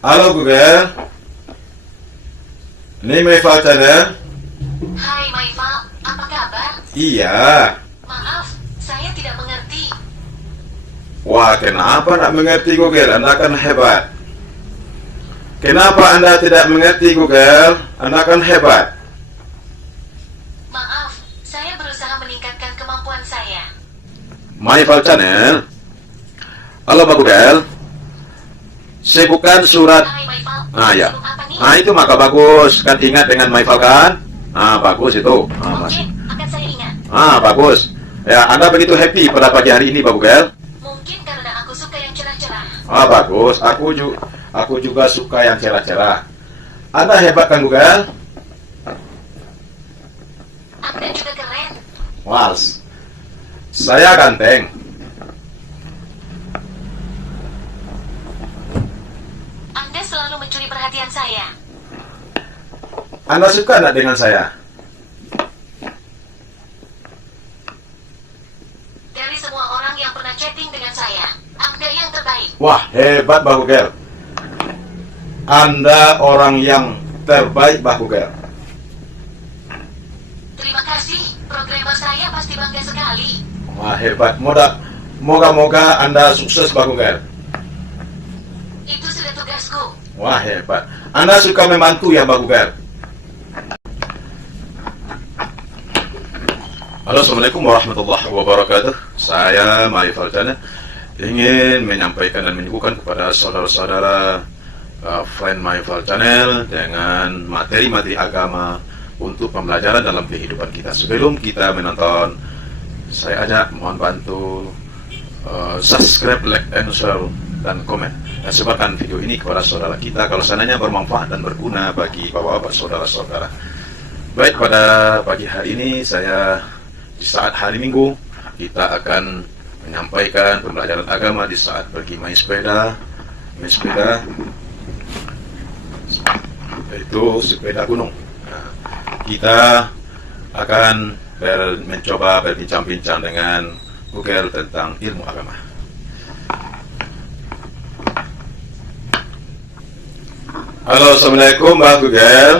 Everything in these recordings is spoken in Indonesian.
Halo Google, ini Maifal Channel. Hai Maifal, apa kabar? Iya. Maaf, saya tidak mengerti. Wah, kenapa tak mengerti Google? Anda kan hebat. Kenapa Anda tidak mengerti Google? Anda kan hebat. Maaf, saya berusaha meningkatkan kemampuan saya. Maifal Channel. Halo Pak Google. Sebutkan surat. Hai Maifal, Ya. sibuk apa nih? Itu maka bagus. Kan ingat dengan Maifal kan? Bagus itu. Oke, akan saya ingat. Bagus. Ya, Anda begitu happy pada pagi hari ini Pak Google? Mungkin karena aku suka yang cerah-cerah. Bagus. Aku juga suka yang cerah-cerah. Anda hebat kan Google? Anda juga keren. Was. Saya ganteng. Anda selalu mencuri perhatian saya. Anda suka enggak dengan saya? Dari semua orang yang pernah chatting dengan saya, Anda yang terbaik. Wah, hebat Pak Google. Anda orang yang terbaik Pak Google. Terima kasih, programmer saya pasti bangga sekali. Wah, hebat. Moga-moga Anda sukses Pak Google. Itu sudah tugasku. Wah, hebat. Anda suka membantu ya Pak Google? Halo, Assalamualaikum warahmatullahi wabarakatuh. Saya Maifal Channel ingin menyampaikan dan menyuguhkan kepada saudara-saudara friend Maifal Channel dengan materi-materi agama untuk pembelajaran dalam kehidupan kita. Sebelum kita menonton, saya ajak mohon bantu subscribe, like, and share, dan komen, dan sebarkan video ini kepada saudara kita kalau seandainya bermanfaat dan berguna bagi bapak-bapak saudara-saudara. Baik, pada pagi hari ini saya di saat hari Minggu kita akan menyampaikan pembelajaran agama di saat pergi main sepeda, yaitu sepeda gunung. Kita akan mencoba berbincang-bincang dengan Google tentang ilmu agama. Halo, Assalamualaikum Mbak Google.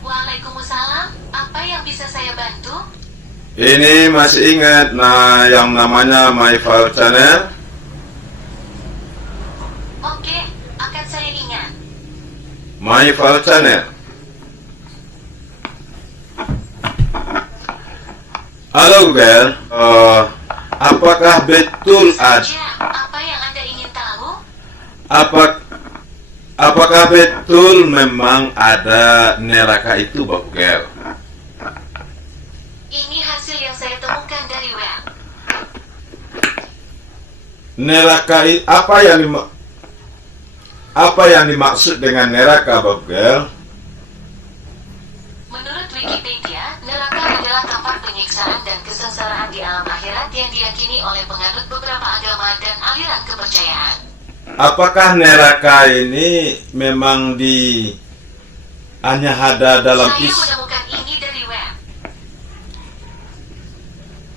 Waalaikumsalam, apa yang bisa saya bantu? Ini masih ingat yang namanya Maifal Channel? Oke, akan saya ingat. Maifal Channel. Halo Google, apakah betul Apa yang Anda ingin tahu? apakah betul memang ada neraka itu Pak Google? Ini hasil yang saya temukan dari web. Neraka apa yang dimaksud dengan neraka Pak Google? Menurut Wikipedia, neraka adalah tempat penyiksaan dan kesengsaraan di alam akhirat yang diyakini oleh penganut beberapa agama dan aliran kepercayaan. Apakah neraka ini memang hanya ada dalam Saya menemukan ini dari web.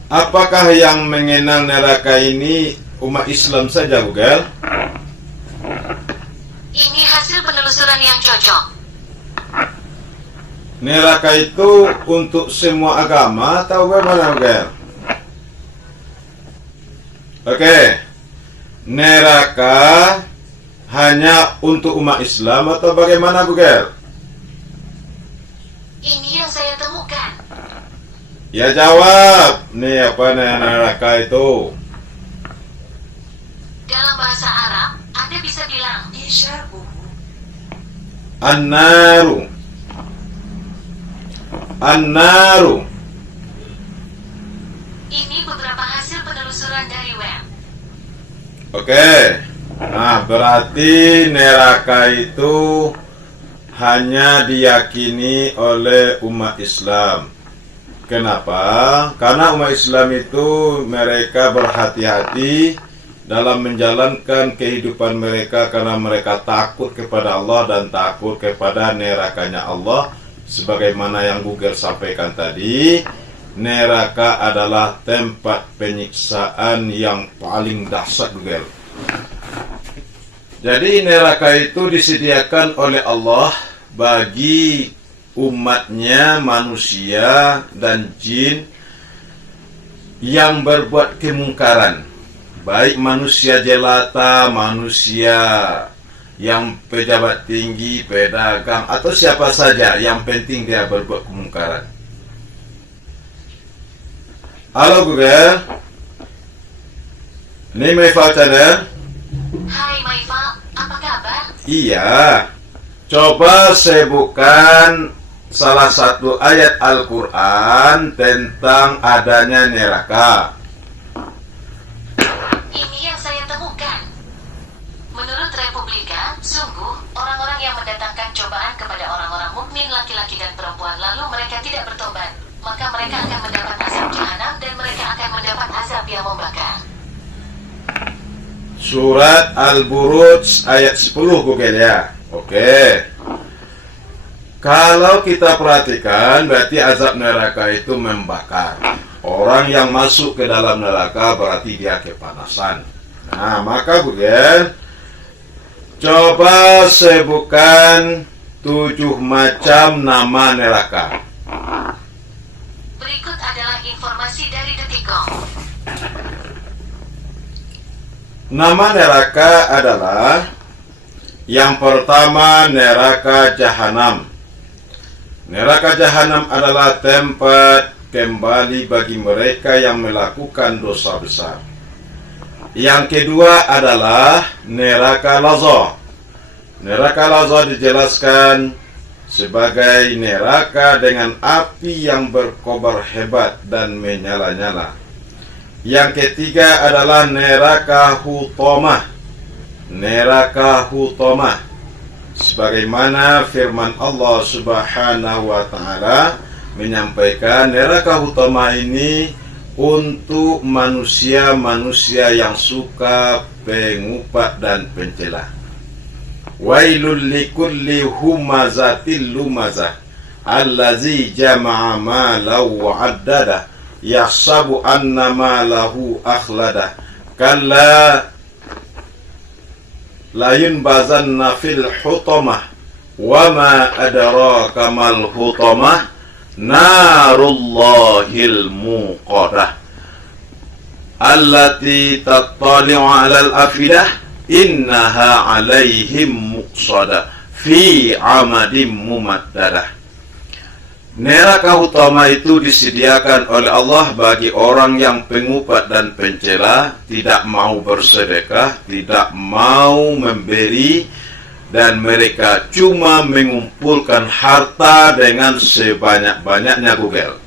Apakah yang mengenal neraka ini umat Islam saja Google? Ini hasil penelusuran yang cocok. Neraka itu untuk semua agama atau bagaimana Google? Oke. Neraka hanya untuk umat Islam atau bagaimana Google? Ini yang saya temukan. Ya jawab. Nih apa neraka itu? Dalam bahasa Arab, Anda bisa bilang An-naru. An-naru. Ini beberapa hasil penelusuran dari web. Oke. Berarti neraka itu hanya diyakini oleh umat Islam. Kenapa? Karena umat Islam itu mereka berhati-hati dalam menjalankan kehidupan mereka karena mereka takut kepada Allah dan takut kepada nerakanya Allah. Sebagaimana yang Google sampaikan tadi, neraka adalah tempat penyiksaan yang paling dahsyat Google. Jadi neraka itu disediakan oleh Allah bagi umatnya manusia dan jin yang berbuat kemungkaran, baik manusia jelata, manusia yang pejabat tinggi, pedagang, atau siapa saja, yang penting dia berbuat kemungkaran. Halo Google, ini Maifal Channel. Hai Maifal, apa kabar? Iya, coba sebutkan salah satu ayat Al-Quran tentang adanya neraka. Ini yang saya temukan. Menurut Republika, sungguh orang-orang yang mendatangkan cobaan kepada orang-orang mukmin laki-laki dan perempuan lalu mereka tidak bertobat, maka mereka akan mendapat azab jahanam dan mereka akan mendapat azab yang membakar. Surat Al-Buruj ayat 10 Google ya. Oke. Kalau kita perhatikan, berarti azab neraka itu membakar. Orang yang masuk ke dalam neraka berarti dia kepanasan. Nah, maka Google, coba sebutkan 7 macam nama neraka. Berikut adalah informasi dari Detikcom. Nama neraka adalah, yang pertama, neraka jahanam. Neraka jahanam adalah tempat kembali bagi mereka yang melakukan dosa besar. Yang kedua adalah neraka lazah. Neraka lazah dijelaskan sebagai neraka dengan api yang berkobar hebat dan menyala-nyala. Yang ketiga adalah neraka hutamah. Neraka hutamah, sebagaimana firman Allah Subhanahu wa Ta'ala menyampaikan, neraka hutamah ini untuk manusia-manusia yang suka pengupat dan pencela. Wailul likulli humazatil lumazah allazi jama'a malahu wa'addadah yahsabu anna malahu akhladah kalla layun bazanna fil hutamah wa ma adraka mal hutamah narullahil muqadah allati tattali'u 'alal afidah innaha 'alaihim muqsadah fi 'amadim mumaddadah. Neraka utama itu disediakan oleh Allah bagi orang yang pengupat dan pencela, tidak mau bersedekah, tidak mau memberi, dan mereka cuma mengumpulkan harta dengan sebanyak-banyaknya Google.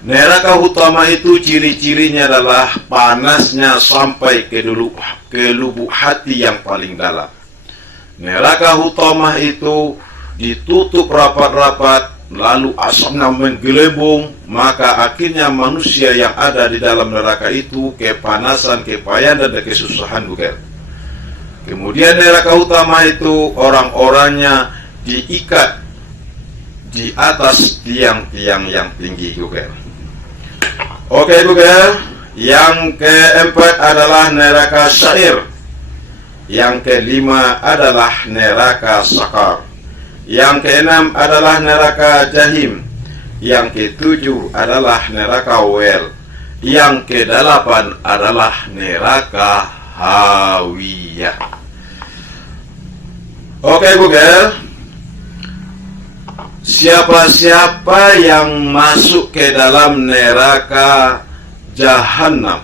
Neraka utama itu ciri-cirinya adalah panasnya sampai ke lubuk hati yang paling dalam. Neraka utama itu ditutup rapat-rapat, lalu asapnya menggelembung, maka akhirnya manusia yang ada di dalam neraka itu kepanasan, kepayahan, dan kesusahan Google. Kemudian neraka utama itu orang-orangnya diikat di atas tiang-tiang yang tinggi Google. Oke Google, yang keempat adalah neraka syair. Yang kelima adalah neraka sakar. Yang keenam adalah neraka jahim. Yang ketujuh adalah neraka wel. Yang kedelapan adalah neraka hawiyah. Oke Google, siapa-siapa yang masuk ke dalam neraka jahanam?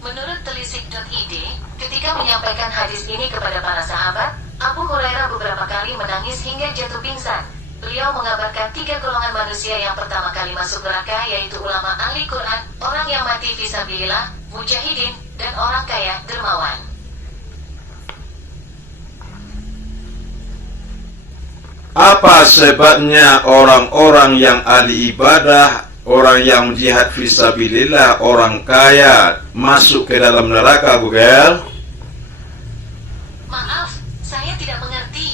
Menurut telisik.id, ketika menyampaikan hadis ini kepada para sahabat, Abu Hurairah beberapa kali menangis hingga jatuh pingsan. Beliau mengabarkan 3 golongan manusia yang pertama kali masuk neraka, yaitu ulama ahli Quran, orang yang mati fisabilillah, mujahidin, dan orang kaya dermawan. Apa sebabnya orang-orang yang ahli ibadah, orang yang jihad fisabilillah, orang kaya masuk ke dalam neraka Google? Maaf, saya tidak mengerti.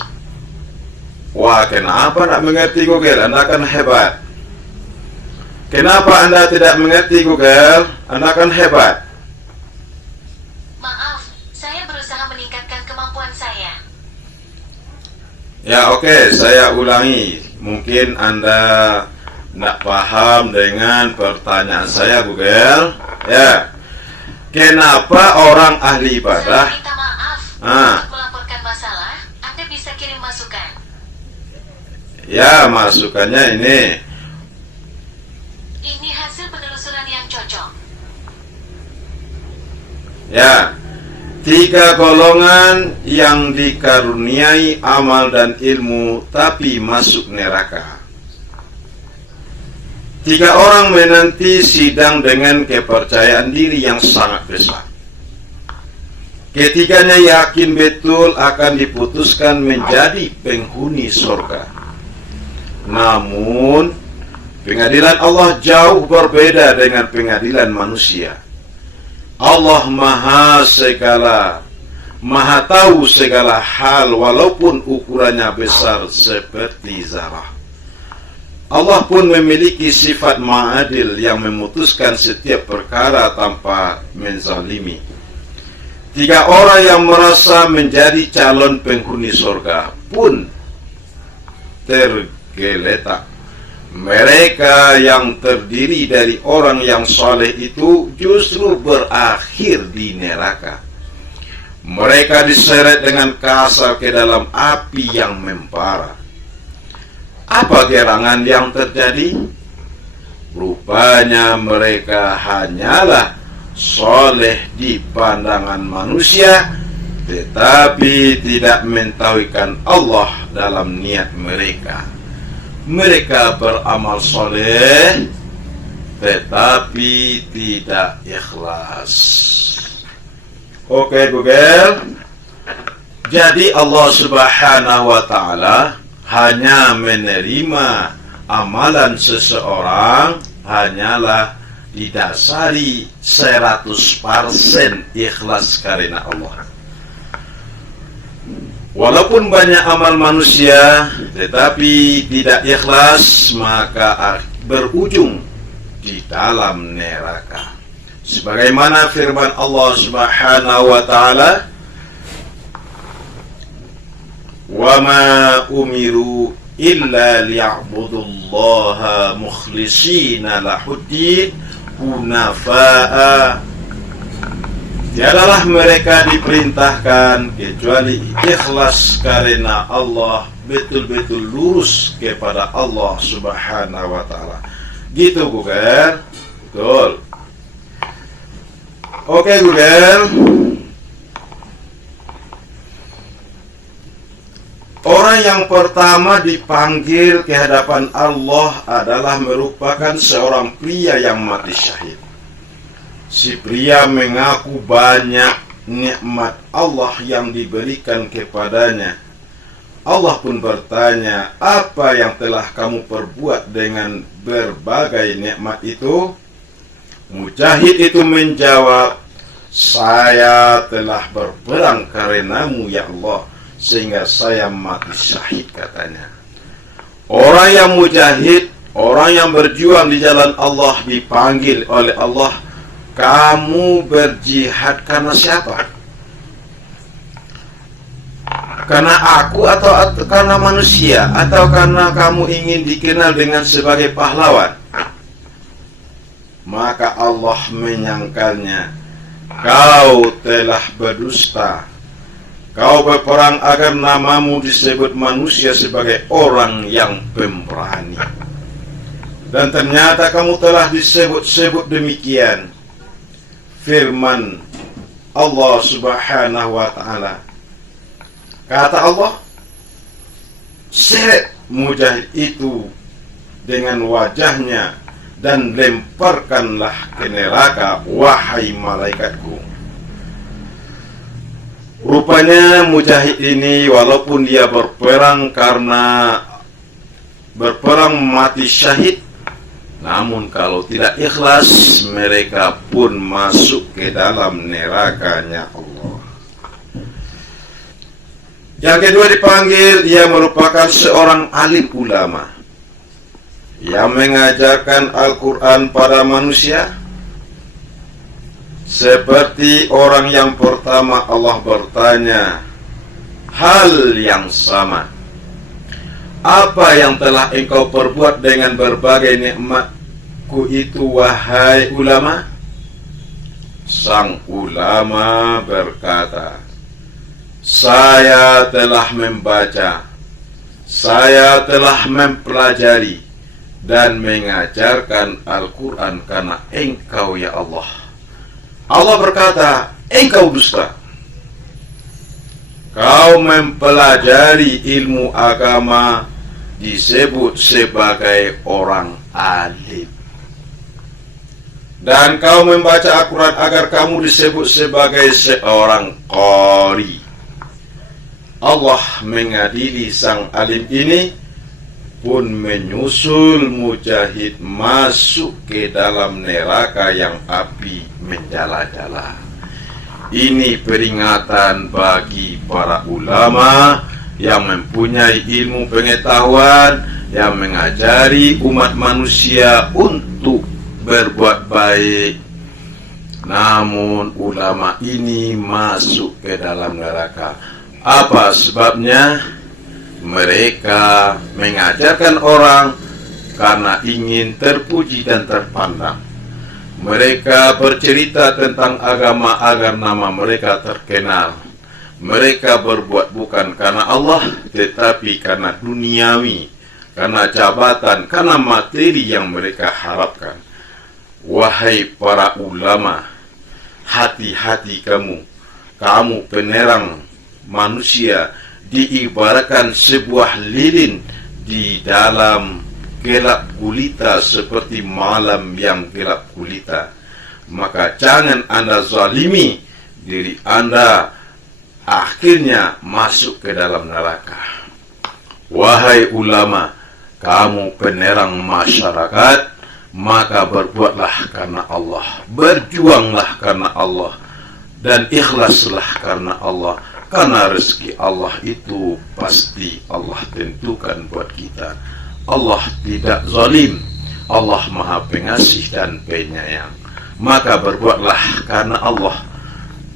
Wah, kenapa tak mengerti Google? Anda kan hebat. Kenapa Anda tidak mengerti Google? Anda kan hebat. Maaf, saya berusaha meningkatkan Ya oke, saya ulangi. Mungkin Anda tidak paham dengan pertanyaan saya, Google. Ya, kenapa orang ahli ibadah? Saya minta maaf. Ah. Untuk melaporkan masalah, Anda bisa kirim masukan. Ya, masukannya ini. Ini hasil penelusuran yang cocok. Ya, 3 golongan yang dikaruniai amal dan ilmu tapi masuk neraka. 3 orang menanti sidang dengan kepercayaan diri yang sangat besar. Ketiganya yakin betul akan diputuskan menjadi penghuni surga. Namun, pengadilan Allah jauh berbeda dengan pengadilan manusia. Allah maha segala, maha tahu segala hal walaupun ukurannya besar seperti zarah. Allah pun memiliki sifat ma'adil yang memutuskan setiap perkara tanpa menzalimi. 3 orang yang merasa menjadi calon penghuni surga pun tergeletak. Mereka yang terdiri dari orang yang saleh itu justru berakhir di neraka. Mereka diseret dengan kasar ke dalam api yang membara. Apa gerangan yang terjadi? Rupanya mereka hanyalah saleh di pandangan manusia, tetapi tidak mentauhidkan Allah dalam niat mereka. Mereka beramal soleh tetapi tidak ikhlas. Oke Google. Jadi Allah Subhanahu wa ta'ala hanya menerima amalan seseorang hanyalah didasari 100% ikhlas karena Allah. Walaupun banyak amal manusia tetapi tidak ikhlas, maka berujung di dalam neraka. Sebagaimana firman Allah Subhanahu wa ta'ala, "Wa ma umiru illa liya'budullaha mukhlishina lahuddin hunafa'a." Tiadalah mereka diperintahkan kecuali ikhlas karena Allah, betul-betul lurus kepada Allah Subhanahu wa ta'ala. Gitu Google. Betul. Oke Google. Orang yang pertama dipanggil ke hadapan Allah adalah merupakan seorang pria yang mati syahid. Si pria mengaku banyak nikmat Allah yang diberikan kepadanya. Allah pun bertanya, "Apa yang telah kamu perbuat dengan berbagai nikmat itu?" Mujahid itu menjawab, "Saya telah berperang karenamu ya Allah, sehingga saya mati syahid," katanya. Orang yang mujahid, orang yang berjuang di jalan Allah dipanggil oleh Allah, "Kamu berjihad karena siapa? Karena aku atau karena manusia? Atau karena kamu ingin dikenal dengan sebagai pahlawan?" Maka Allah menyangkalnya, "Kau telah berdusta. Kau berperang agar namamu disebut manusia sebagai orang yang pemberani. Dan ternyata kamu telah disebut-sebut demikian." Firman Allah Subhanahu wa ta'ala, kata Allah, "Seret mujahid itu dengan wajahnya dan lemparkanlah ke neraka, wahai malaikatku." Rupanya mujahid ini walaupun dia berperang mati syahid, namun kalau tidak ikhlas, mereka pun masuk ke dalam nerakanya Allah. Yang kedua dipanggil, dia merupakan seorang alim ulama yang mengajarkan Al-Quran pada manusia. Seperti orang yang pertama Allah bertanya hal yang sama, Apa yang telah engkau perbuat dengan berbagai nikmatku itu, wahai ulama? Sang ulama berkata, saya telah membaca, saya telah mempelajari dan mengajarkan Al-Quran karena engkau ya Allah. Allah berkata, engkau dusta. Kau mempelajari ilmu agama disebut sebagai orang alim, dan kau membaca Al-Quran agar kamu disebut sebagai seorang qari. Allah mengadili sang alim ini, pun menyusul mujahid masuk ke dalam neraka yang api menjala-jala. Ini peringatan bagi para ulama yang mempunyai ilmu pengetahuan, yang mengajari umat manusia untuk berbuat baik. Namun ulama ini masuk ke dalam neraka. Apa sebabnya? Mereka mengajarkan orang karena ingin terpuji dan terpandang. Mereka bercerita tentang agama agar nama mereka terkenal. Mereka berbuat bukan karena Allah, tetapi karena duniawi, karena jabatan, karena materi yang mereka harapkan. Wahai para ulama, hati-hati kamu. Kamu penerang manusia, diibaratkan sebuah lilin di dalam gelap gulita seperti malam yang gelap gulita. Maka jangan Anda zalimi diri Anda, akhirnya masuk ke dalam neraka. Wahai ulama, kamu penerang masyarakat, maka berbuatlah karena Allah, berjuanglah karena Allah, dan ikhlaslah karena Allah. Karena rezeki Allah itu pasti Allah tentukan buat kita. Allah tidak zalim, Allah maha pengasih dan penyayang. Maka berbuatlah karena Allah,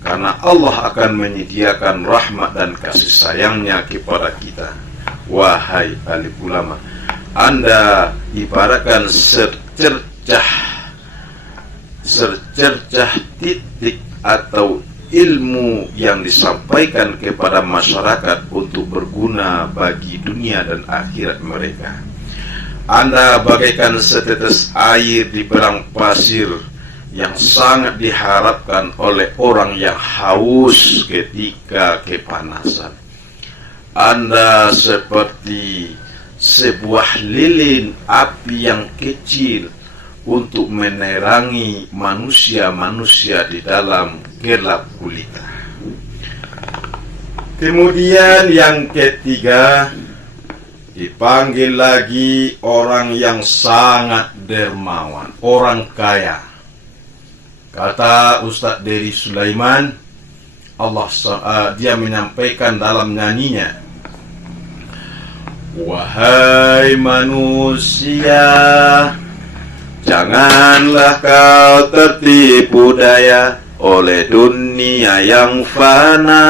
karena Allah akan menyediakan rahmat dan kasih sayangnya kepada kita. Wahai alim ulama, Anda ibaratkan secercah titik atau ilmu yang disampaikan kepada masyarakat untuk berguna bagi dunia dan akhirat mereka. Anda bagaikan setetes air di berang pasir yang sangat diharapkan oleh orang yang haus ketika kepanasan. Anda seperti sebuah lilin api yang kecil untuk menerangi manusia-manusia di dalam gelap gulita. Kemudian yang ketiga, dipanggil lagi orang yang sangat dermawan, orang kaya. Kata Ustadz Dery Sulaiman, dia menyampaikan dalam nyanyinya, wahai manusia, janganlah kau tertipu daya oleh dunia yang fana,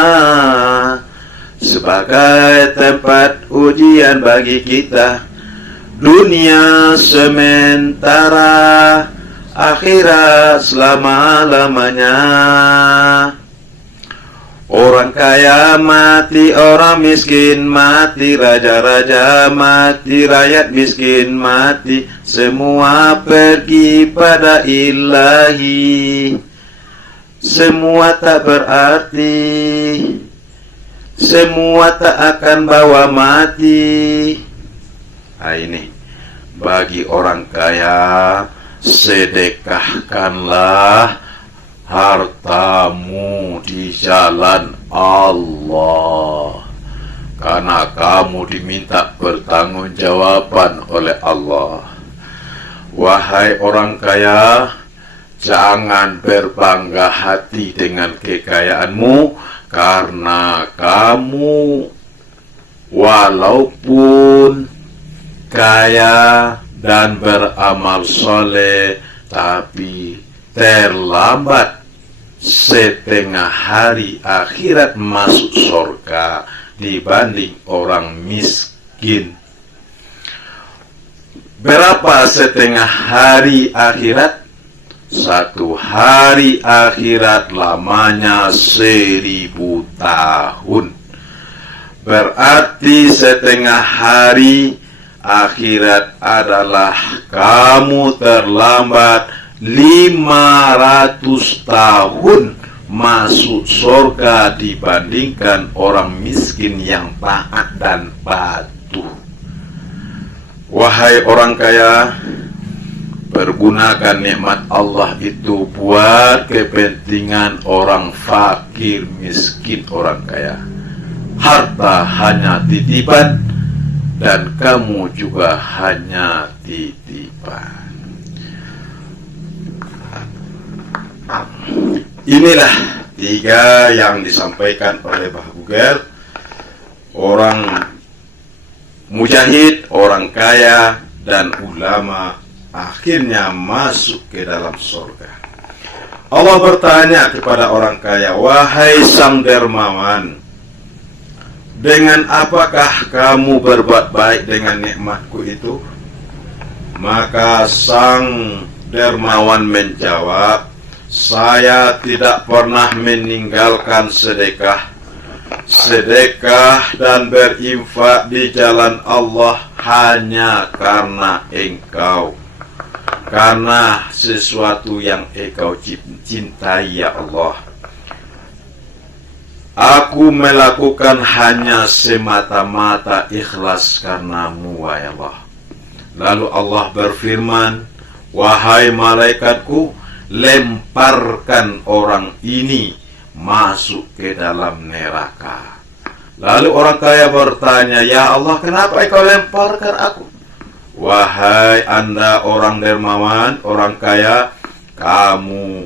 sebagai tempat ujian bagi kita. Dunia sementara, akhirat selama-lamanya. Orang kaya mati, orang miskin mati, raja-raja mati, rakyat miskin mati, semua pergi pada ilahi, semua tak berarti, semua tak akan bawa mati. Ini bagi orang kaya, sedekahkanlah hartamu di jalan Allah, karena kamu diminta pertanggungjawaban oleh Allah. Wahai orang kaya, jangan berbangga hati dengan kekayaanmu, karena kamu walaupun kaya dan beramal soleh, tapi terlambat setengah hari akhirat masuk surga dibanding orang miskin Berapa setengah hari akhirat? 1 hari akhirat lamanya 1000 tahun. Berarti setengah hari akhirat adalah kamu terlambat 500 tahun masuk surga dibandingkan orang miskin yang taat dan patuh. Wahai orang kaya, pergunakan nikmat Allah itu buat kepentingan orang fakir, miskin, orang kaya. Harta hanya titipan dan kamu juga hanya titipan. Inilah 3 yang disampaikan oleh Mbah Bugel. Orang mujahid, orang kaya, dan ulama akhirnya masuk ke dalam surga. Allah bertanya kepada orang kaya, wahai sang dermawan, dengan apakah kamu berbuat baik dengan nikmatku itu? Maka sang dermawan menjawab, saya tidak pernah meninggalkan sedekah dan berinfak di jalan Allah hanya karena engkau, karena sesuatu yang engkau cintai ya Allah. Aku melakukan hanya semata-mata ikhlas karenamu ya Allah. Lalu Allah berfirman, wahai malaikatku, lemparkan orang ini masuk ke dalam neraka. Lalu orang kaya bertanya, ya Allah, kenapa engkau lemparkan aku? Wahai Anda orang dermawan, orang kaya, kamu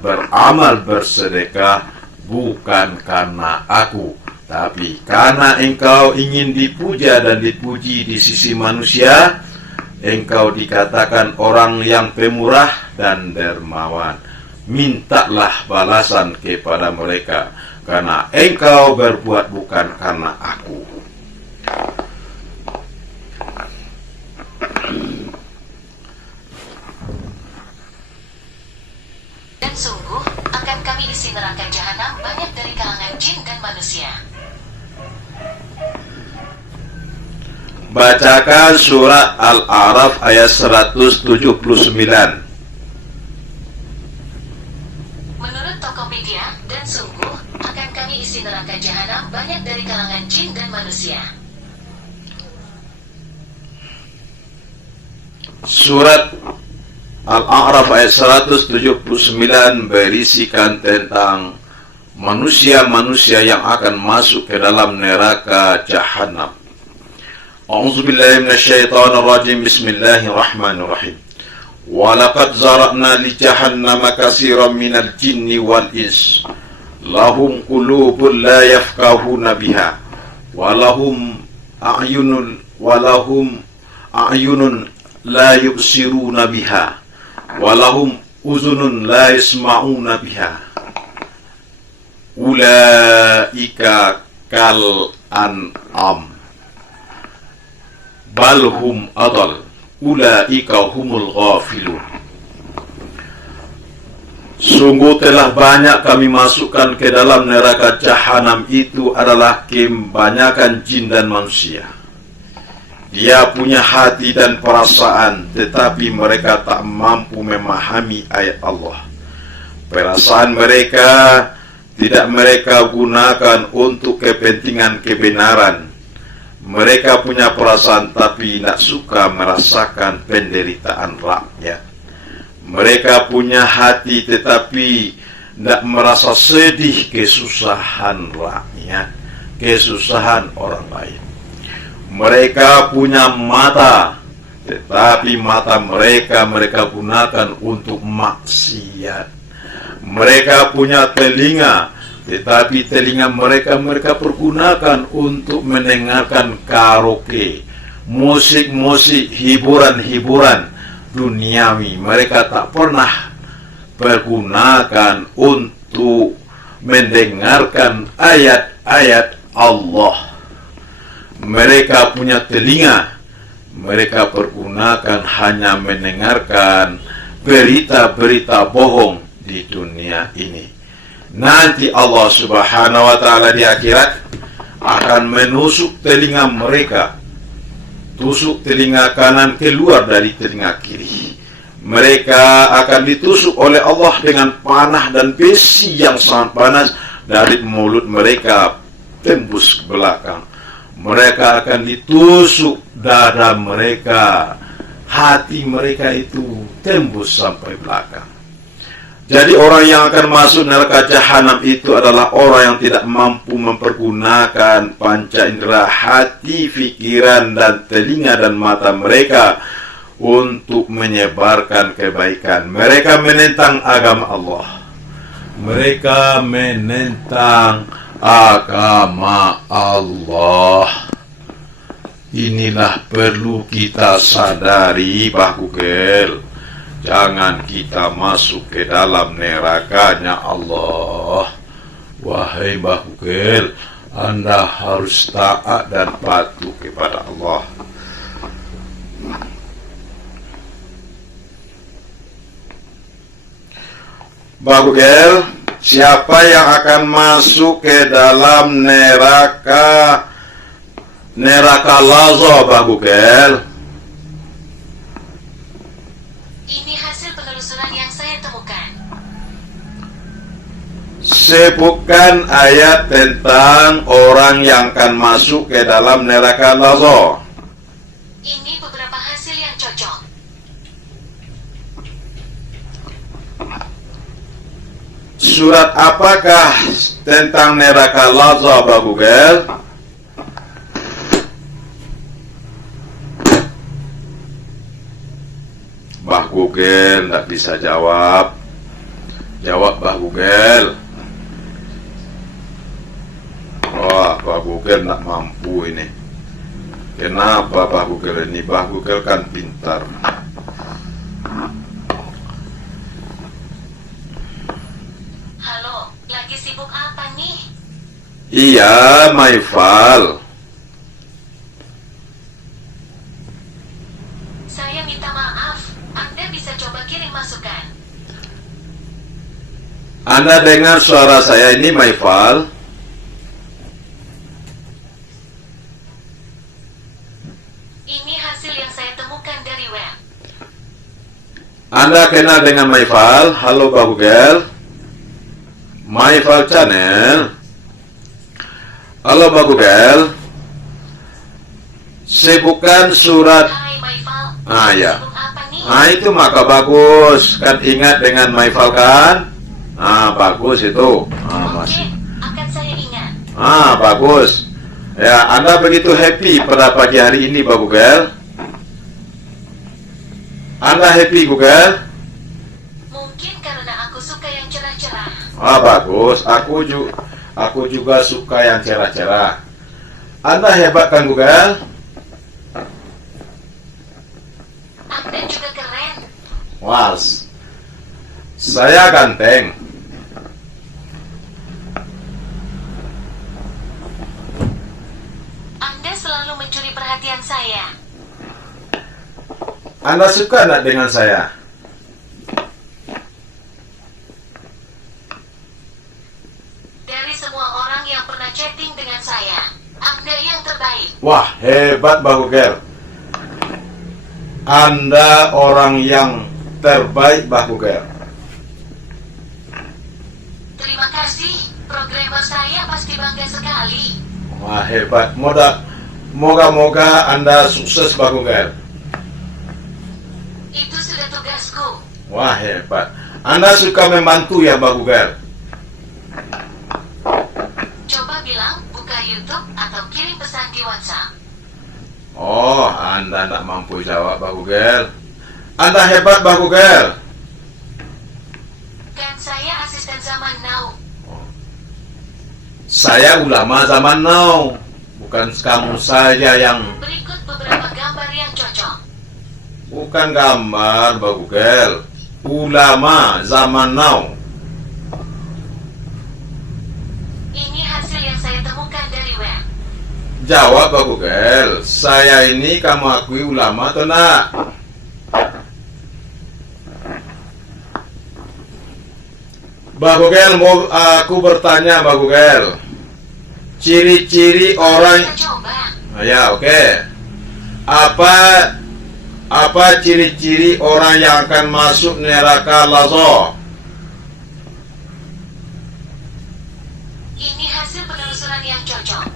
beramal bersedekah bukan karena aku, tapi karena engkau ingin dipuja dan dipuji di sisi manusia. Engkau dikatakan orang yang pemurah dan dermawan. Mintalah balasan kepada mereka, karena engkau berbuat bukan karena aku. Dan sungguh akan kami isi neraka jahanam banyak dari kalangan jin dan manusia. Bacakan surat Al-A'raf ayat 179. Menurut Tokopedia, dan sungguh akan kami isi neraka jahanam banyak dari kalangan jin dan manusia. Surat Al-A'raf ayat 179 berisikan tentang manusia-manusia yang akan masuk ke dalam neraka jahanam. A'udzubillahi minasyaitonir rajim. Bismillahirrahmanirrahim. Wa laqad zara'na li jahannama katsiran minal jinni wal ins. Lahum qulubun la yafqahuna biha wa lahum a'yunun la yubsiruna biha wa lahum uzunun la yasma'una biha. Ulaika kal an'am balhum adal ulaika humul ghafilun. Sungguh telah banyak kami masukkan ke dalam neraka jahanam itu adalah kebanyakan jin dan manusia. Dia punya hati dan perasaan, tetapi mereka tak mampu memahami ayat Allah. Perasaan mereka tidak mereka gunakan untuk kepentingan kebenaran. Mereka punya perasaan tapi tidak suka merasakan penderitaan rakyat. Mereka punya hati tetapi tidak merasa sedih kesusahan rakyat, kesusahan orang lain. Mereka punya mata tetapi mata mereka gunakan untuk maksiat. Mereka punya telinga tetapi telinga mereka pergunakan untuk mendengarkan karaoke, musik-musik, hiburan-hiburan duniawi. Mereka tak pernah pergunakan untuk mendengarkan ayat-ayat Allah. Mereka punya telinga mereka pergunakan hanya mendengarkan berita-berita bohong di dunia ini. Nanti Allah Subhanahu wa ta'ala di akhirat akan menusuk telinga mereka, tusuk telinga kanan keluar dari telinga kiri. Mereka akan ditusuk oleh Allah dengan panah dan besi yang sangat panas dari mulut mereka tembus ke belakang. Mereka akan ditusuk dada mereka, hati mereka itu tembus sampai belakang. Jadi orang yang akan masuk neraka jahanam itu adalah orang yang tidak mampu mempergunakan panca indera hati, pikiran, dan telinga dan mata mereka untuk menyebarkan kebaikan. Mereka menentang agama Allah. Mereka menentang agama Allah. Inilah perlu kita sadari, Bahugel. Jangan kita masuk ke dalam nerakanya Allah. Wahai Bahugel, Anda harus taat dan patuh kepada Allah. Bahugel, siapa yang akan masuk ke dalam neraka Lazo, Bahugel? Ini hasil penelusuran yang saya temukan. Sebutkan ayat tentang orang yang akan masuk ke dalam neraka Lazo. Ini beberapa hasil yang cocok. Surat apakah tentang neraka Lazo, Bahugel? Bahugel tidak bisa jawab. Jawab, Bahugel. Wah, Bahugel tidak mampu ini. Kenapa Bahugel ini? Bahugel kan pintar. Halo, lagi sibuk apa nih? Iya, Maifal. Saya minta maaf. Anda bisa coba kirim masukan. Anda dengar suara saya ini, Maifal? Ini hasil yang saya temukan dari web. Anda kenal dengan Maifal? Halo, Bahugel. Maifal Channel. Halo, Bahugel. Sebutkan surat. Hai Maifal. Ya. Sibuk apa nih? Itu maka bagus. Kan ingat dengan Maifal kan? Bagus itu. Oke, Masih. akan saya ingat. Bagus. Ya, Anda begitu happy pada pagi hari ini, Bahugel? Anda happy, Google? Mungkin karena aku suka yang cerah-cerah. Bagus. Aku juga suka yang cerah-cerah. Anda hebat kan, Google? Anda juga keren. Was. Saya ganteng. Anda selalu mencuri perhatian saya. Anda suka enggak dengan saya? Dari semua orang yang pernah chatting dengan saya, Anda yang terbaik. Wah, hebat, Bahugel. Anda orang yang terbaik, Bahugel. Terima kasih. Programmer saya pasti bangga sekali. Wah, hebat. Moga-moga Anda sukses, Bahugel. Itu sudah tugasku. Wah, hebat. Anda suka membantu ya, Bahugel? Coba bilang buka YouTube atau kirim pesan di WhatsApp. Oh, Anda tidak mampu jawab, Bahugel. Anda hebat, Bahugel. Kan saya asisten zaman now. Saya ulama zaman now. Bukan kamu saja yang... Berikut beberapa gambar yang cocok. Bukan gambar, Bahugel. Ulama zaman now. Ini hasil yang saya temukan dari web. Jawab Mbah Gugel, saya ini kamu akui ulama atau enggak? Mbah Gugel, mau aku bertanya Mbah Gugel, ciri-ciri orang... Coba. Ya, oke. Apa ciri-ciri orang yang akan masuk neraka lazo? Ini hasil penelusuran yang cocok.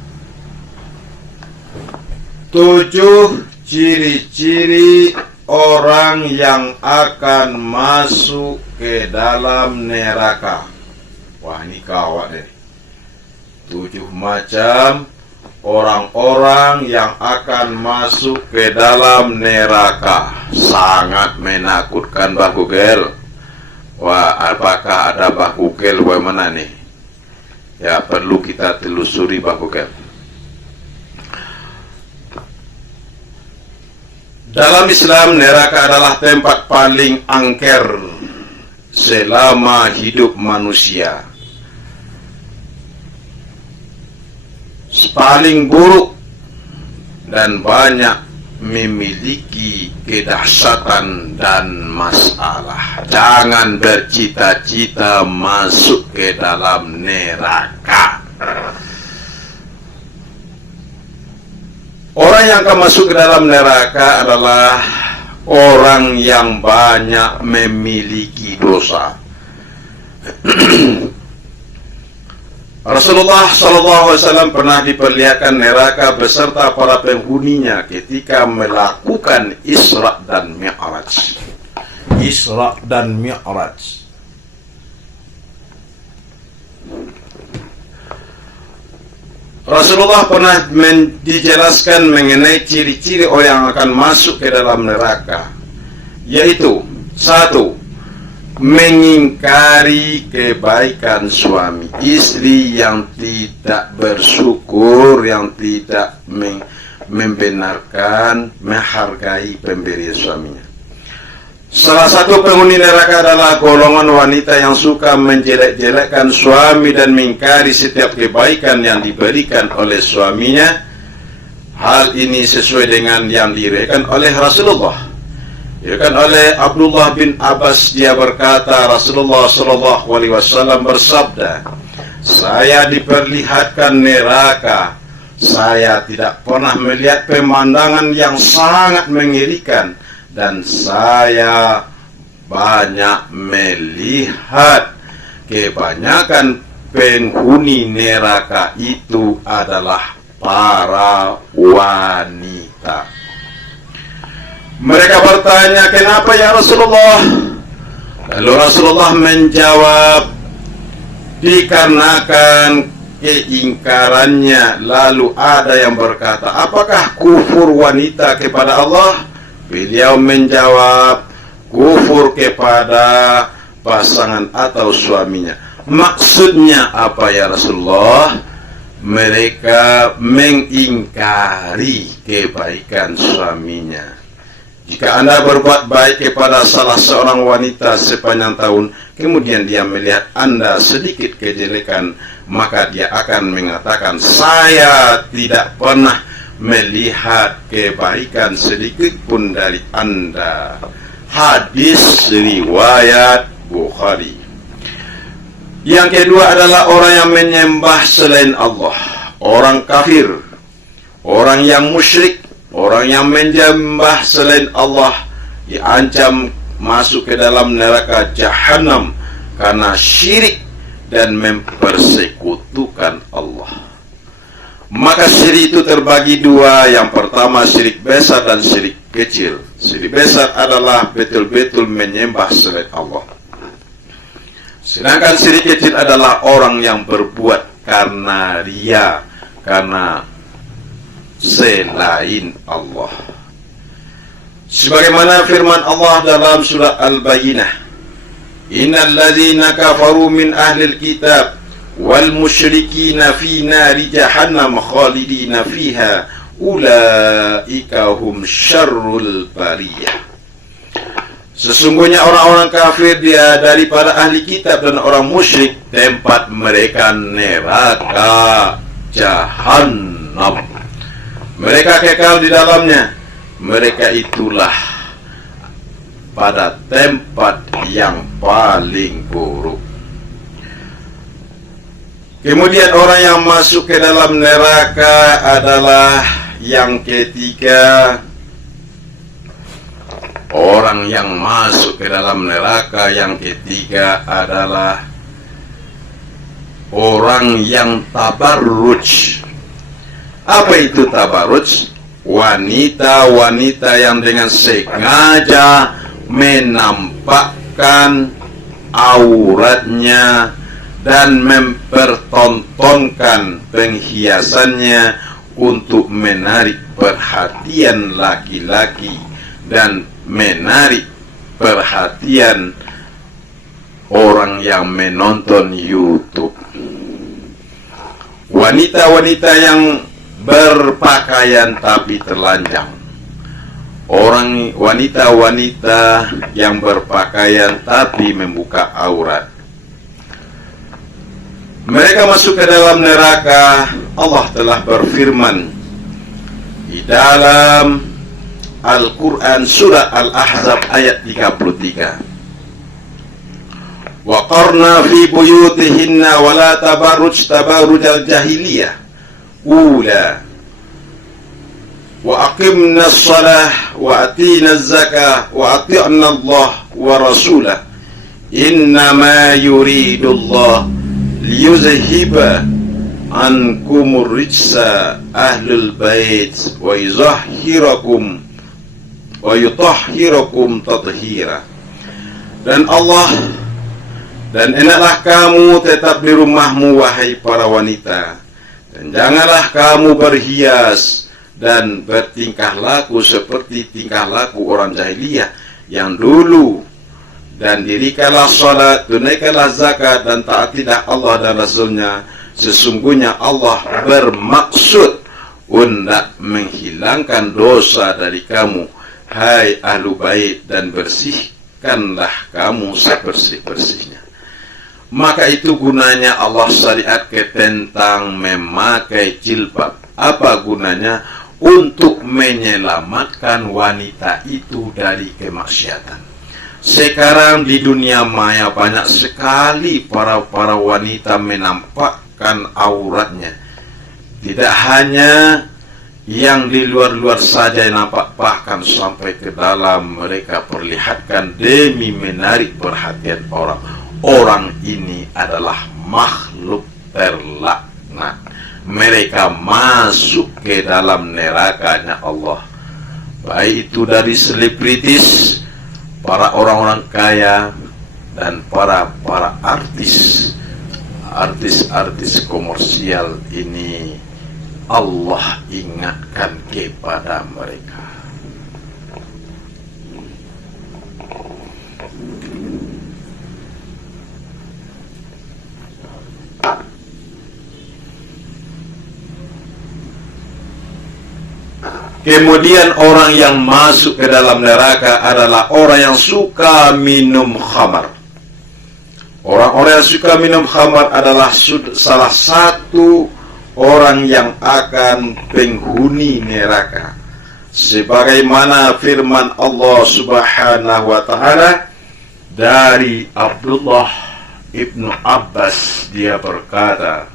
7 ciri-ciri orang yang akan masuk ke dalam neraka. Wah, ini kawat deh. 7 macam orang-orang yang akan masuk ke dalam neraka. Sangat menakutkan Mbah Gugel. Wah, apakah ada Mbah Gugel bagaimana nih? Ya, perlu kita telusuri Mbah Gugel. Dalam Islam, neraka adalah tempat paling angker selama hidup manusia. Paling buruk dan banyak memiliki kedahsyatan dan masalah. Jangan bercita-cita masuk ke dalam neraka. Orang yang akan masuk ke dalam neraka adalah orang yang banyak memiliki dosa. Rasulullah SAW pernah diperlihatkan neraka beserta para penghuninya ketika melakukan Isra dan Mi'raj. Isra dan Mi'raj. Rasulullah pernah dijelaskan mengenai ciri-ciri orang yang akan masuk ke dalam neraka, yaitu 1. Mengingkari kebaikan suami istri yang tidak bersyukur, yang tidak membenarkan, menghargai pemberian suaminya. Salah satu penghuni neraka adalah golongan wanita yang suka menjelek-jelekkan suami dan mengingkari setiap kebaikan yang diberikan oleh suaminya. Hal ini sesuai dengan yang diriwayatkan oleh Rasulullah. Diriwayatkan oleh Abdullah bin Abbas, dia berkata, Rasulullah SAW bersabda, saya diperlihatkan neraka. Saya tidak pernah melihat pemandangan yang sangat mengerikan. Dan saya banyak melihat kebanyakan penghuni neraka itu adalah para wanita. Mereka bertanya, kenapa ya Rasulullah? Lalu Rasulullah menjawab, dikarenakan keingkarannya. Lalu ada yang berkata, apakah kufur wanita kepada Allah? Beliau menjawab, kufur kepada pasangan atau suaminya. Maksudnya apa ya Rasulullah? Mereka mengingkari kebaikan suaminya. Jika Anda berbuat baik kepada salah seorang wanita sepanjang tahun, kemudian dia melihat Anda sedikit kejelekan, maka dia akan mengatakan, saya tidak pernah melihat kebaikan sedikit pun dari Anda. Hadis riwayat Bukhari. Yang kedua adalah orang yang menyembah selain Allah, orang kafir, orang yang musyrik, orang yang menyembah selain Allah diancam masuk ke dalam neraka Jahannam karena syirik dan mempersekutukan Allah. Maka syirik itu terbagi 2. Yang pertama syirik besar dan syirik kecil. Syirik besar adalah betul-betul menyembah selain Allah. Sedangkan syirik kecil adalah orang yang berbuat karena riya, karena selain Allah. Sebagaimana firman Allah dalam surah Al-Bayyinah, innal ladzina kafaru min ahlil kitab wal musyrikina fi nari jahannam khalidina fiha ulaika hum syarrul bariyah. Sesungguhnya orang-orang kafir dia daripada ahli kitab dan orang musyrik, tempat mereka neraka Jahannam. mereka kekal di dalamnya. Mereka itulah pada tempat yang paling buruk. Kemudian orang yang masuk ke dalam neraka adalah yang ketiga. Orang yang masuk ke dalam neraka yang ketiga adalah orang yang tabarruj. Apa itu tabarruj? Wanita-wanita yang dengan sengaja menampakkan auratnya dan mempertontonkan penghiasannya untuk menarik perhatian laki-laki dan menarik perhatian orang yang menonton YouTube. Wanita-wanita yang berpakaian tapi telanjang. Wanita-wanita yang berpakaian tapi membuka aurat. Mereka masuk ke dalam neraka. Allah telah berfirman di dalam Al-Quran surah Al-Ahzab ayat 33. Wa qarna fi buyutihinna wa la tabarrujal jahiliyah ula wa aqimna as-salah wa atina az-zakah wa ati'na Allah wa rasulah innama yuridu Allah liyuzhiba ankumur rijsa ahlul bait wa yuzahhirakum wa yutahhirakum tathira. Dan hendaklah kamu tetap di rumahmu wahai para wanita, dan janganlah kamu berhias dan bertingkah laku seperti tingkah laku orang jahiliyah yang dulu, dan dirikanlah salat, tunaikanlah zakat, dan taatilah Allah dan Rasulnya. Sesungguhnya Allah bermaksud untuk menghilangkan dosa dari kamu, hai ahlu bait, dan bersihkanlah kamu sebersih-bersihnya. Maka itu gunanya Allah syariatkan tentang memakai jilbab. Apa gunanya? Untuk menyelamatkan wanita itu dari kemaksiatan. Sekarang di dunia maya banyak sekali para wanita menampakkan auratnya. Tidak hanya yang di luar-luar saja yang nampak, bahkan sampai ke dalam mereka perlihatkan demi menarik perhatian orang. Orang ini adalah makhluk terlaknat. Mereka masuk ke dalam nerakanya Allah. Baik itu dari selebritis, para orang-orang kaya, dan para artis komersial ini. Allah ingatkan kepada mereka. Kemudian orang yang masuk ke dalam neraka adalah orang yang suka minum khamar. Orang-orang yang suka minum khamar adalah salah satu orang yang akan penghuni neraka. Sebagaimana firman Allah Subhanahu wa ta'ala dari Abdullah ibnu Abbas, dia berkata,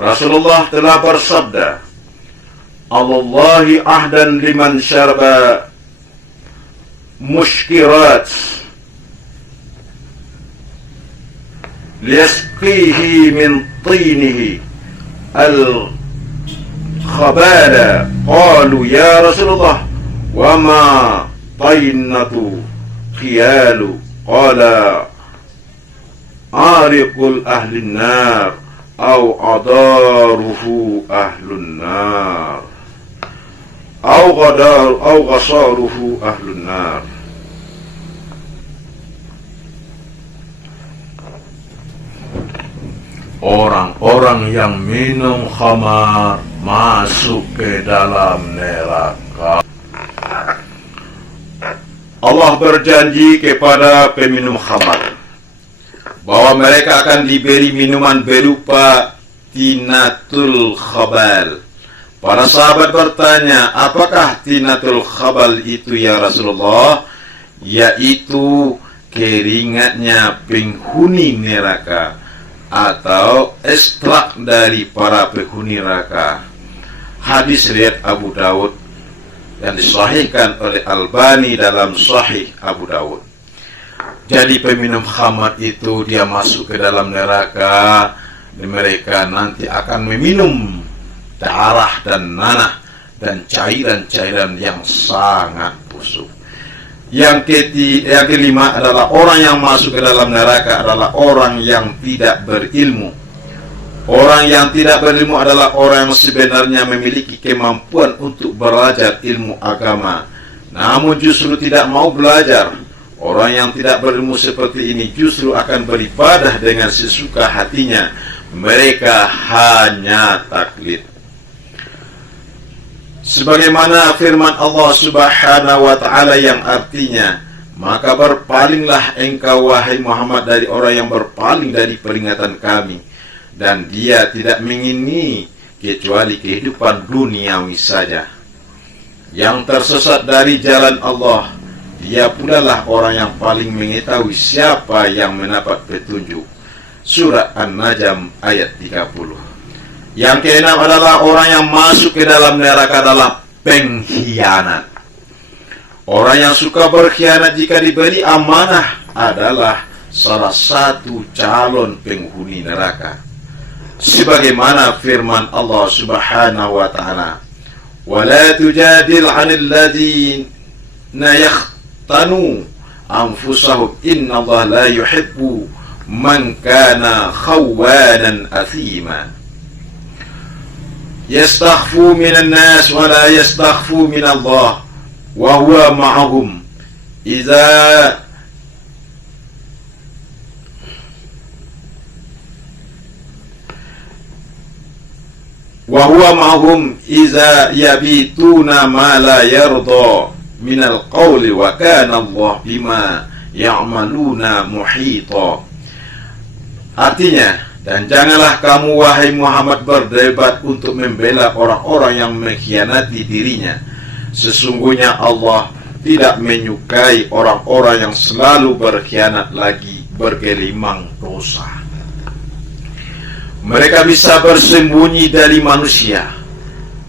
Rasulullah telah bersabda, Allahi ahdan liman syarba mushkirat liyasqihi min tinihi al-khabala. Qalu ya Rasulullah wa ma tainatu khiyalu? Qala ariqul ahlin nar au adaruhu ahlun nar au ghasaruhu ahlun nar. Orang-orang yang minum khamar masuk ke dalam neraka. Allah berjanji kepada peminum khamar bahwa mereka akan diberi minuman berupa tinatul khabal, Para sahabat bertanya, apakah tinatul khabal itu ya Rasulullah? Yaitu keringatnya penghuni neraka atau ekstrak dari para penghuni neraka. Hadis riwayat Abu Dawud yang disahihkan oleh Albani dalam Sahih Abu Dawud. Jadi peminum khamar itu dia masuk ke dalam neraka, dan mereka nanti akan meminum darah dan nanah dan cairan-cairan yang sangat busuk. Yang kelima adalah orang yang masuk ke dalam neraka adalah orang yang tidak berilmu. Orang yang tidak berilmu adalah orang yang sebenarnya memiliki kemampuan untuk belajar ilmu agama, namun justru tidak mau belajar. Orang yang tidak berilmu seperti ini justru akan beribadah dengan sesuka hatinya. Mereka hanya taklid. Sebagaimana firman Allah Subhanahu wa ta'ala yang artinya, maka berpalinglah engkau wahai Muhammad dari orang yang berpaling dari peringatan kami, dan dia tidak mengingini kecuali kehidupan duniawi saja. Yang tersesat dari jalan Allah, dia pula lah orang yang paling mengetahui siapa yang mendapat petunjuk. Surat An-Najm ayat 30. Yang keenam adalah orang yang masuk ke dalam neraka adalah pengkhianat. Orang yang suka berkhianat jika diberi amanah adalah salah satu calon penghuni neraka. Sebagaimana firman Allah Subhanahu wa ta'ala, "Wala tujadil 'anil ladzina yakhtanu anfusahum innallaha la yuhibbu man kana khawanan athima." Yastakhfu minan nas wa la yastakhfu min Allah wa huwa ma'ahum idza yabituna ma la yarda min al-qawli wa kana Allah bima ya'maluna muhita. Artinya, dan janganlah kamu wahai Muhammad berdebat untuk membela orang-orang yang mengkhianati dirinya. Sesungguhnya Allah tidak menyukai orang-orang yang selalu berkhianat lagi bergelimang dosa. Mereka bisa bersembunyi dari manusia,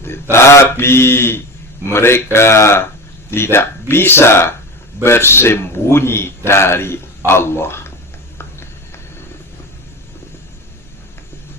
tetapi mereka tidak bisa bersembunyi dari Allah.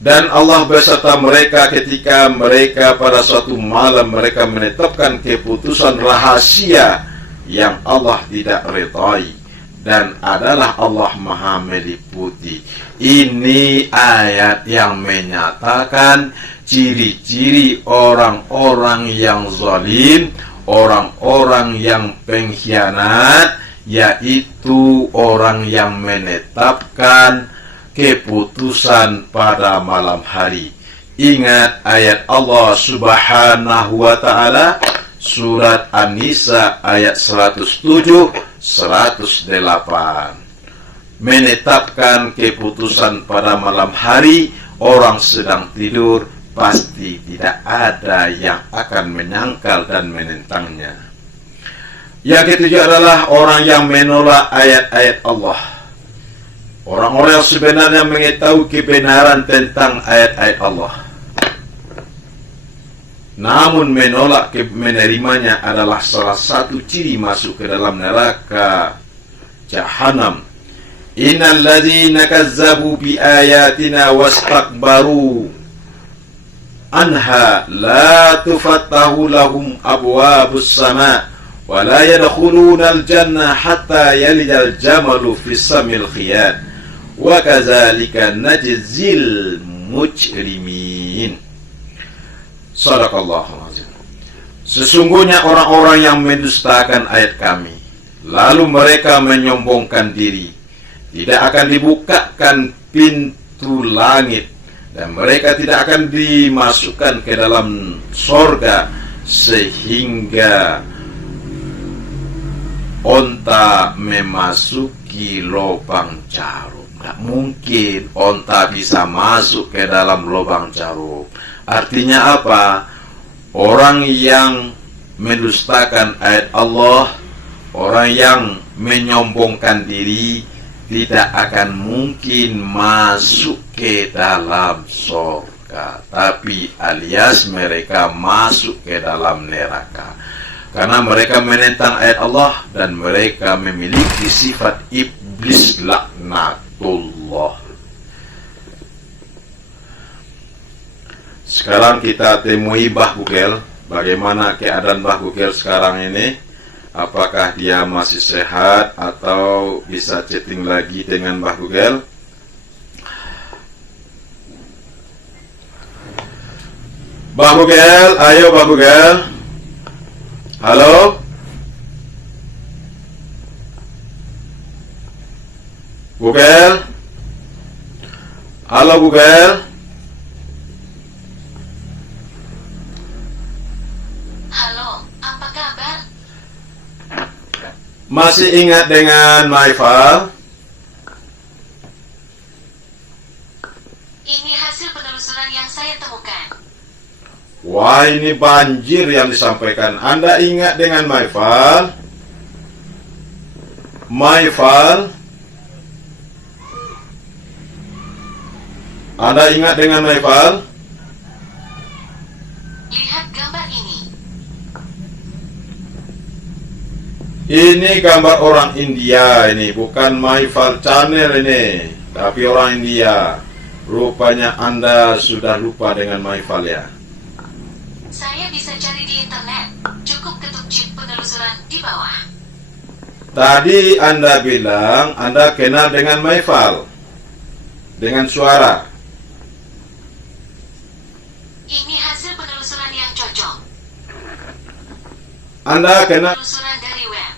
Dan Allah beserta mereka ketika mereka pada suatu malam mereka menetapkan keputusan rahasia yang Allah tidak redai, dan adalah Allah Maha meliputi. Ini ayat yang menyatakan ciri-ciri orang-orang yang zalim, orang-orang yang pengkhianat, yaitu orang yang menetapkan keputusan pada malam hari. Ingat ayat Allah Subhanahu wa ta'ala, surat An-Nisa ayat 107, 108. Menetapkan keputusan pada malam hari, orang sedang tidur, pasti tidak ada yang akan menyangkal dan menentangnya. Yang ketujuh adalah orang yang menolak ayat-ayat Allah. Orang-orang yang sebenarnya mengetahui kebenaran tentang ayat-ayat Allah, namun menolak menerimanya adalah salah satu ciri masuk ke dalam neraka Jahannam. Innal ladzina kazzabu bi ayatina wastakbaru anha la tufattahu lahum abwabus sama' wa la yadkhulunal jannah hatta yalijal jamalu fis samil khiyat. Wa kadzalika najzil mujrimin. Shadaqallahul azim. Sesungguhnya orang-orang yang mendustakan ayat kami, lalu mereka menyombongkan diri, tidak akan dibukakan pintu langit, dan mereka tidak akan dimasukkan ke dalam sorga sehingga onta memasuki lubang jarum. Tidak mungkin onta bisa masuk ke dalam lubang jarum. Artinya apa? orang yang mendustakan ayat Allah, orang yang menyombongkan diri, tidak akan mungkin masuk ke dalam surga, tapi alias mereka masuk ke dalam neraka. Karena mereka menentang ayat Allah dan mereka memiliki sifat iblis laknatullah. Sekarang kita temui Mbah Bugel. Bagaimana keadaan Mbah Bugel sekarang ini? Apakah dia masih sehat atau bisa chatting lagi dengan Mbah Bugel? Mbah Bugel, ayo Mbah Bugel. Halo? Bugel? Halo Bugel? Halo, apa kabar? Masih ingat dengan Maifal? Ini hasil penelusuran yang saya temukan. Wah, ini banjir yang disampaikan. Anda ingat dengan Maifal? Maifal? Anda ingat dengan Maifal? Lihat gambar ini. Ini gambar orang India ini, bukan Maifal Channel ini, tapi orang India. Rupanya Anda sudah lupa dengan Maifal ya. Saya bisa cari di internet. Cukup ketuk chip penelusuran di bawah. Tadi Anda bilang Anda kenal dengan Maifal dengan suara. Ini hasil penelusuran yang cocok. Anda kenal Penelusuran dari web.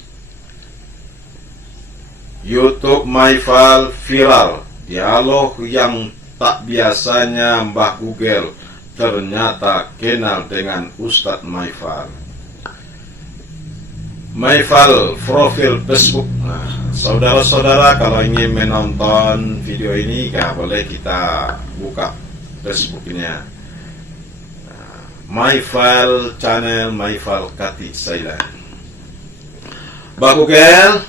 YouTube Maifal viral. Dialog yang tak biasanya Mbah Google ternyata kenal dengan Ustadz Maifal. Maifal profil Facebook. Nah, saudara-saudara kalau ingin menonton video ini, ya boleh kita buka Facebooknya. Nah, Maifal Channel, Maifal Kati Sailan. Mbah Google,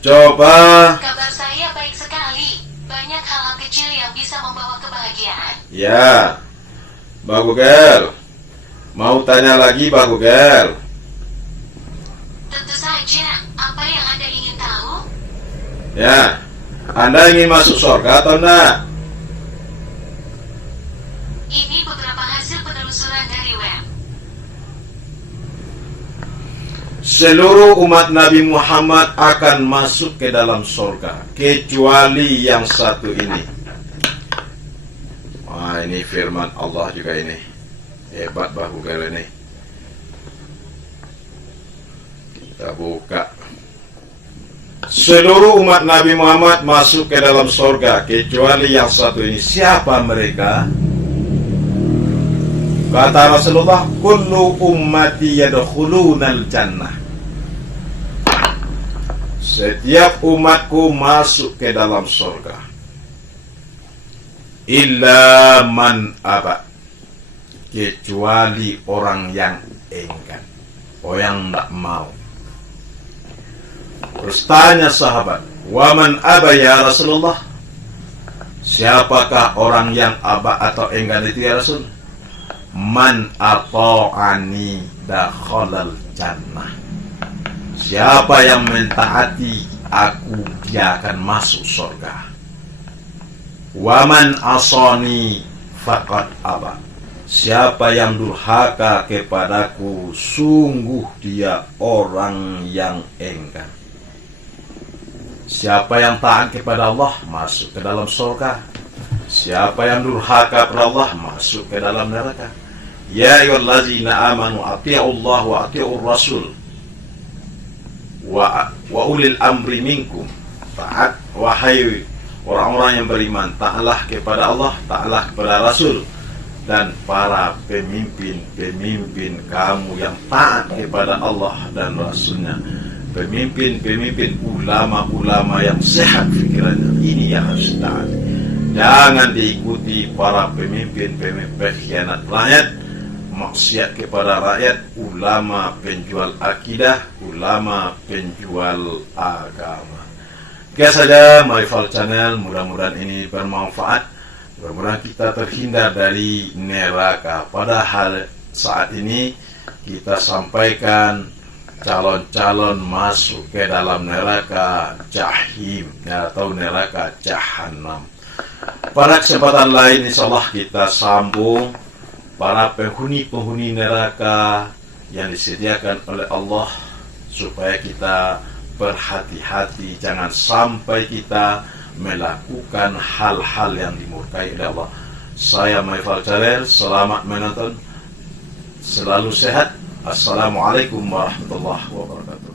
coba. Kabar saya baik sekali. Banyak hal-hal kecil yang bisa membawa kebahagiaan. Ya, Mbak Google, mau tanya lagi Mbak Google. Tentu saja, apa yang Anda ingin tahu? Ya, Anda ingin masuk surga atau enggak? Ini beberapa hasil penelusuran dari web. Seluruh umat Nabi Muhammad akan masuk ke dalam surga, kecuali yang satu ini. Wah, ini firman Allah juga ini. Hebat Mbah Google ini. Kita buka. Seluruh umat Nabi Muhammad masuk ke dalam surga, kecuali yang satu ini. Siapa mereka? Kata Rasulullah, kullu ummati yadkhulunal jannah. Setiap umatku masuk ke dalam surga. Illa man aba. Kecuali orang yang enggan. Orang yang tidak mau. Terus tanya sahabat, wa man aba ya Rasulullah? Siapakah orang yang aba atau enggan itu ya Rasul? Man ata'ani dakhalal jannah. Siapa yang mentaati aku, dia akan masuk surga. Wa man asani faqad aba. Siapa yang durhaka kepadaku, sungguh dia orang yang enggan. Siapa yang taat kepada Allah, masuk ke dalam surga. Siapa yang durhaka kepada Allah, masuk ke dalam neraka. Ya ayyuhallazina amanu atii'ullaha wa atii'ur rasul wa ulil amri minkum. Taat wahai orang-orang yang beriman, taatlah kepada Allah, taatlah kepada Rasul dan para pemimpin-pemimpin kamu yang taat kepada Allah dan Rasulnya. Pemimpin-pemimpin, ulama-ulama yang sehat pikirannya, ini yang harus taat. Jangan diikuti para pemimpin-pemimpin pengkhianat rakyat, maksiat kepada rakyat, ulama penjual akidah, ulama penjual agama. Oke saja, MyFal Channel, mudah-mudahan ini bermanfaat. Mudah-mudahan kita terhindar dari neraka. Padahal saat ini kita sampaikan calon-calon masuk ke dalam neraka Jahim atau neraka Jahannam. Pada kesempatan lain insyaallah kita sambung para penghuni-penghuni neraka yang disediakan oleh Allah, supaya kita berhati-hati jangan sampai kita melakukan hal-hal yang dimurkai oleh Allah. Saya MyFal Channel, selamat menonton, selalu sehat. Assalamualaikum warahmatullahi wabarakatuh.